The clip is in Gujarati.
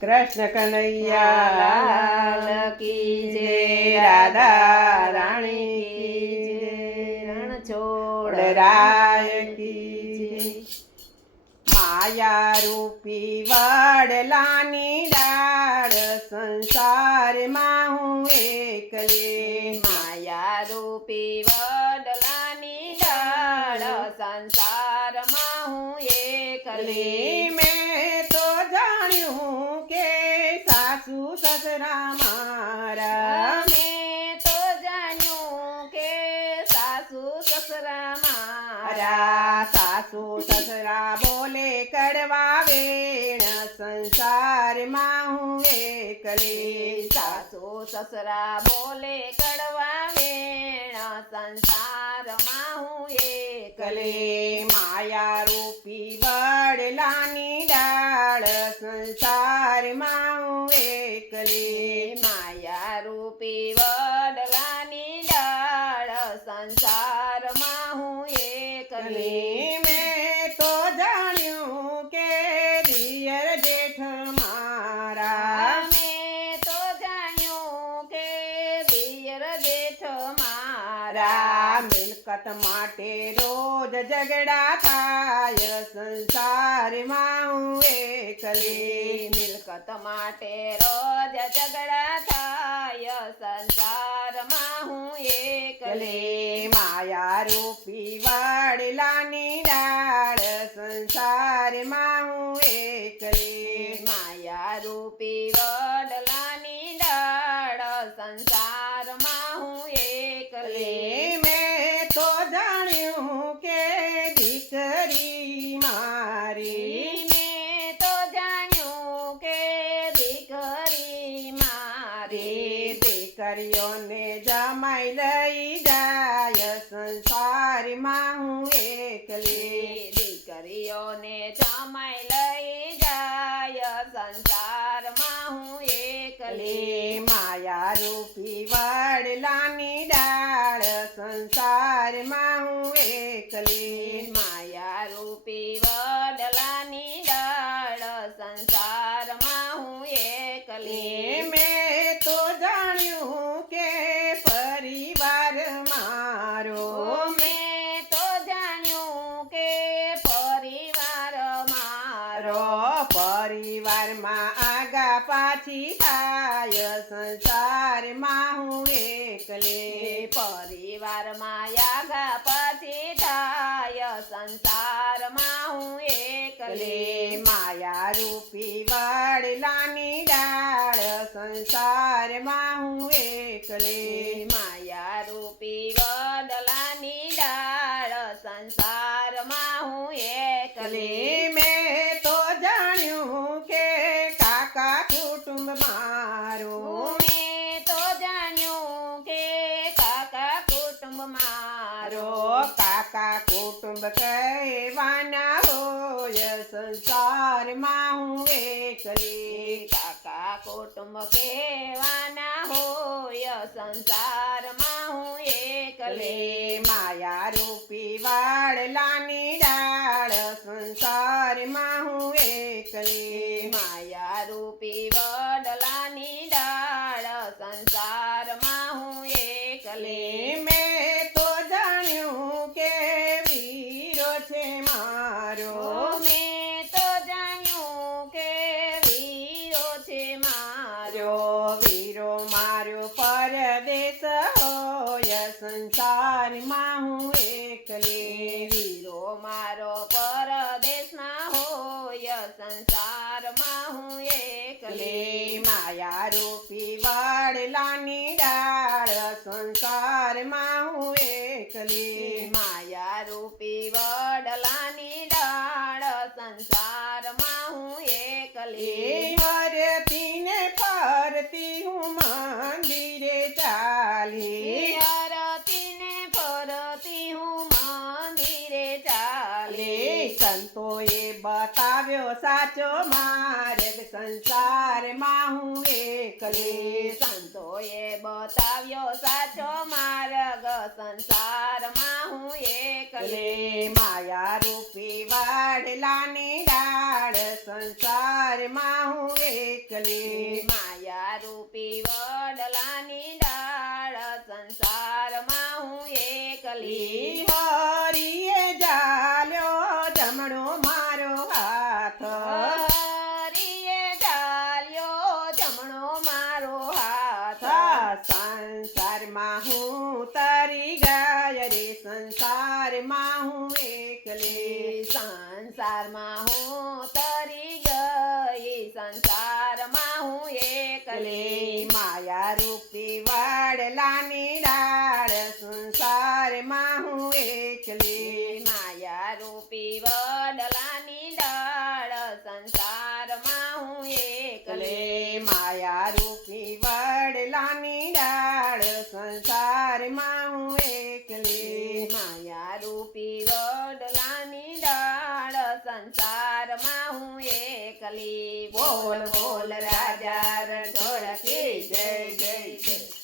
કૃષ્ણ કનૈયા લાલ કી જય, રાધા રાણી કી જય, રણછોડ રાય કી જય. માયા રૂપી વડલાની ડાળ સંસારમાં હું એકલી. માયા રૂપી વડલાની ડાળ સંસારમાં હું એકલી. મેં તો જાણ્યું કે સાસુ સસરા મારા, મેં તો જાણ્યું કે સાસુ સસરા મારા. સાસુ સસરા બોલે કડવા વેણ સંસારમાં હું એકલી. સાસુ સસરા બોલે કડવા વેણ સંસારમાં હું એકલી. માયા રૂપી વડલાની ડાળ સંસારમાં હું એકલી. માયા રૂપી વડલાની ડાળ સંસારમાં હું એકલી. મેં તો જાણ્યું કે દિયર જેઠ મારા, મેં તો જાણ્યું કે દિયર જેઠ મારા. મિલકત માટે રોજ ઝઘડા થાય સંસારમાં હું એકલી. મિલકત માટે રોજ ઝઘડા થાય સંસારમાં હું એકલી. માયા રૂપી વડલાની ડાળ સંસારમાં હું એકલી. માયા રૂપી વડલાની ડાળ સંસારમાં હું એકલી. મેં તો જાણ્યું કે દીકરી મારી, મેં તો જાણ્યું કે દીકરી મારી. દીકરીઓને જમાઈ લઈ જાય સંસારમાં હું એકલી. દીકરીઓને જમાઈ લઈ જાય સંસારમાં હું એકલી. માયા રૂપી વડલાની ડાળ સંસારમાં હું એકલી. માયા રૂપી વડલાની ડાળ સંસારમાં હું એકલી. મેં તો જાણ્યું કે પરિવાર મારો, મેં તો જાણ્યું કે પરિવાર મારો. પરિવારમાં આગા પાછી થાય સંસારમાં હું એકલી. પરિવારમાં આગા પછી થાય સંસારમાં હું એકલી. માયા રૂપી વડલાની ડાળ સંસારમાં હું એકલી. માયા રૂપી વડલાની ડાળ સંસારમાં હું એકલી. મેં તો જાણ્યું કે કાકા કુટુંબ મારું, મેં તો જાણ્યું કે કાકા કુટુંબ મારો. કાકા કુટુંબ કહેવાના હોય સંસારમાં હું એકલી. કાકા કુટુંબ કહેવાના હોય સંસારમાં હું એકલી. માયા રૂપી વડલાની ડાળ સંસારમાં હું એકલી. માયા રૂપી વડલાની ડાળ સંસારમાં હું એકલી. મેં તો જાણ્યું કે વીરો છે મારો, મેં તો જાણ્યું કે વીરો છે મારો. વીરો મારો પરદેશ હોય સંસારમાં હું એકલી. વીરો મારો પરદેશમાં હોય સંસારમાં હું એકલી. માયા રૂપી વડલાની ડાળ સંસારમાં હું એકલી. માયા રૂપી વડલાની ડાળ સંસારમાં હું એકલી. હરતી ને ફરતી હું મંદિરે ચાલી, હરતી ને ફરતી હું મંદિરે ચાલી. સંતોએ બતાવ્યો સાચો માર્ગ સંસારમાં હું એકલી. સંતોએ બતાવ્યો સાચો માર્ગ સંસારમાં હું એકલી. માયા રૂપી વાડલાની ડાળ સંસારમાં હું એકલી માયા રૂપી વડલાની ડાળ સંસારમાં હું એકલી હરિએ જાલ્યો જમણો મારો હાથ હરિએ ચાલ્યો જમણો મારો હાથ સંસારમાં હું તરી ગયા રે સંસારમાં હું એકલી સંસારમાં હું તરી ગઈ સંસારમાં હું એકલી માયા રૂપી વાડલાની ડાળ સંસારમાં હું એકલી માયા રૂપી વડલાની ડાળ સંસારમાં હું એકલી માયા રૂપી વડલાની ડાળ સંસારમાં હું એકલી માયા રૂપી વડલાની ડાળ સંસારમાં હું એકલી બોલ બોલ રાજા રણછોડ કી જય જય જય